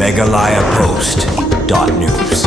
MeghalayaPost.news.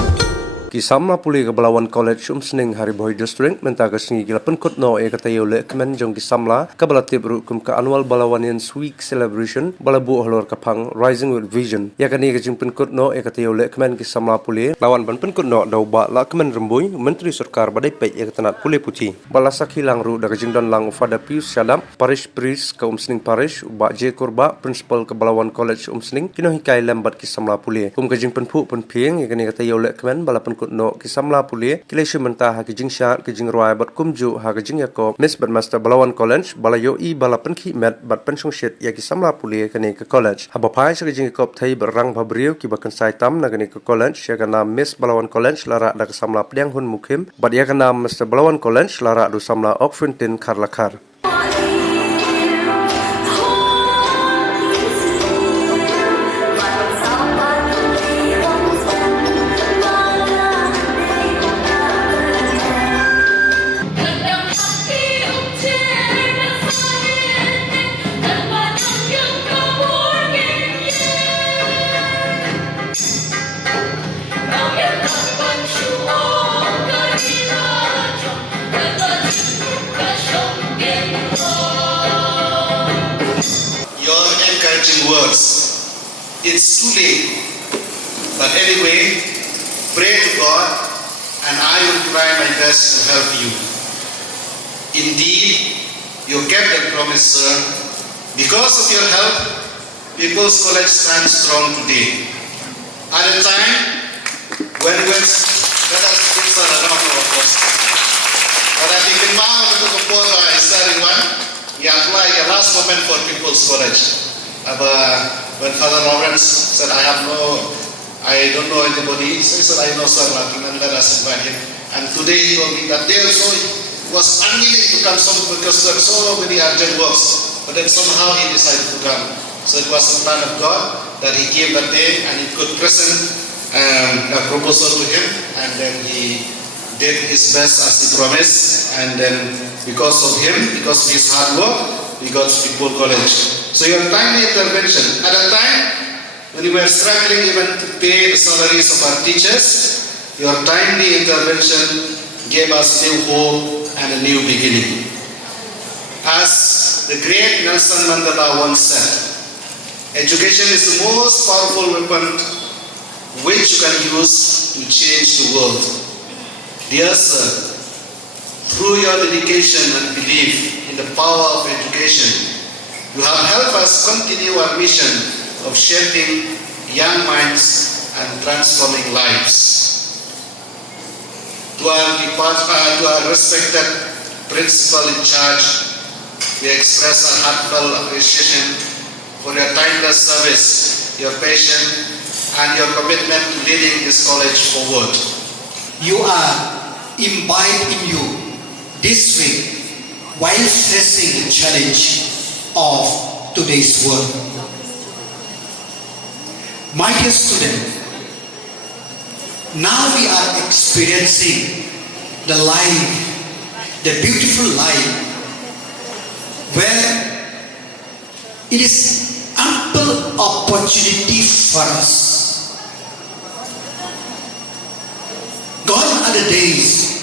Ki Samla Balawan College Sning Hariboy District mentaga singi gila penkut no e katayo le kemen jong ki Samla kabalatib rukum ka annual Balawanians Week celebration balabu halor kapang Rising with Vision yakani ka jing penkut no e katayo le kemen ki Samla Puli lawan ban penkut no dau ba la kemen rembui menteri sarkar badai pe e katanat Puli Puti balasak hilang ru daga jing don lang ufada Pius Syadam parish priest ka Sning parish ba je korba principal ke Balawan College Sning kino hikai lembat ki Samla Puli kum ka jing penpu penpieng yakani katayo le kemen bala penkut no ki Samla Puli kileshu mentah ha ki jing syat ki jing ruai bat kumju ha ki jing yakob Miss Badmaster Balawan College balayo i bala penki met bat pensung shit ya ki Samla Puli kani ke college ha bapai sa ki jing yakob thai berang bhabriu ki bakan sai tam na kani ke college ya kana Miss Balawan College lara da ke Samla Pdianghun Mukhim bat ya kana Mr Balawan College lara du Samla Augfrintin Kharlakhar. Words. It's too late. But anyway, pray to God and I will try my best to help you. Indeed, you kept the promise, sir. Because of your help, People's College stands strong today. At a time when let us fix a round of applause. But I think in Mao, the Nongpoh is everyone, he applied a last moment for People's College. When Father Lawrence said, I don't know anybody, so he said, I know Sir Martin, and let us invite him. And today he told me that they also was unwilling to come because there are so many urgent works, but then somehow he decided to come. So it was the plan of God that he came that day and he could present a proposal to him, and then he did his best as he promised, and then because of him, because of his hard work, we got People College. So your timely intervention, at a time when we were struggling even to pay the salaries of our teachers, your timely intervention gave us new hope and a new beginning. As the great Nelson Mandela once said, education is the most powerful weapon which you can use to change the world. Dear sir, through your dedication and belief in the power of education, you have helped us continue our mission of shaping young minds and transforming lives. To our respected principal in charge, we express our heartfelt appreciation for your tireless service, your passion, and your commitment to leading this college forward. You are imbibed in you this week while facing the challenge of today's world. My dear student, now we are experiencing the life, the beautiful life, where it is ample opportunity for us. Gone are the days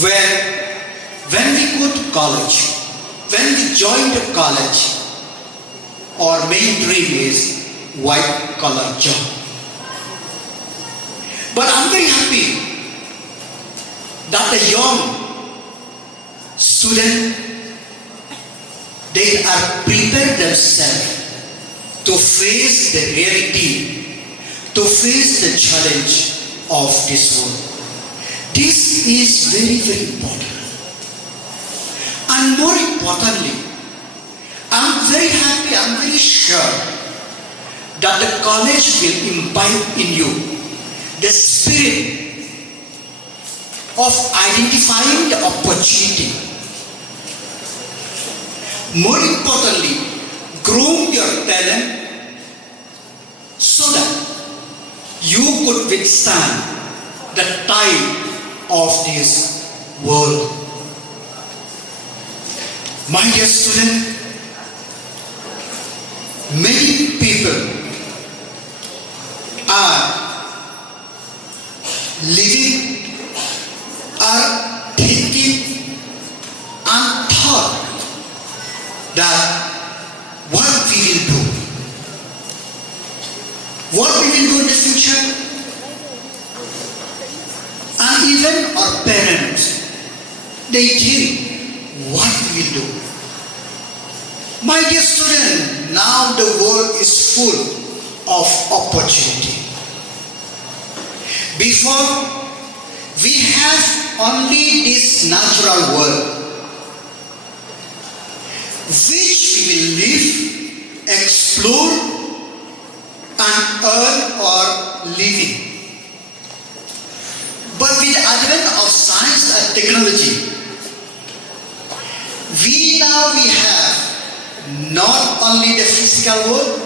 where when we go to college, when we join the college, our main dream is white collar job. But I'm very happy that the young student, they are prepared themselves to face the reality, to face the challenge of this world. This is very, very important. And more importantly, I'm very happy, I'm very sure that the college will imbibe in you the spirit of identifying the opportunity. More importantly, groom your talent so that you could withstand the tide of this world. My dear student, many people we will do? What we will do in the future? And even our parents, they think what we will do. My dear student, now the world is full of opportunity. Before, we have only this natural world, which we will live, explore, and earn or living. But with the advent of science and technology, we have not only the physical world,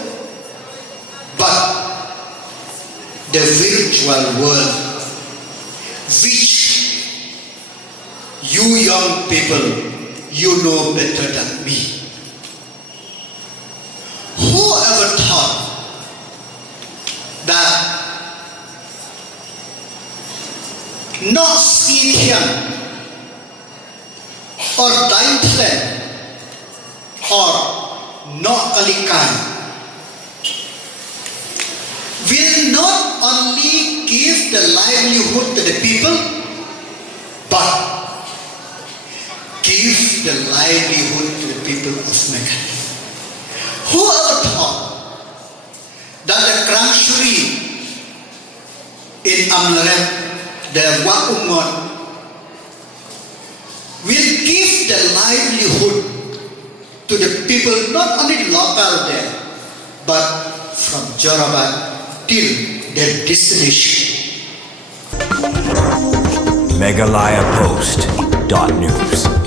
but the virtual world, which you young people, you know better than me. Who ever thought that not Scythian or Daintland or not Alikan will not only give the livelihood to the people, but give the livelihood to the people of Meghalaya. Who ever thought that the Krangshuri in Amlaret, the Wakumon, will give the livelihood to the people, not only local there, but from Jorabat till their destination. MeghalayaPost.news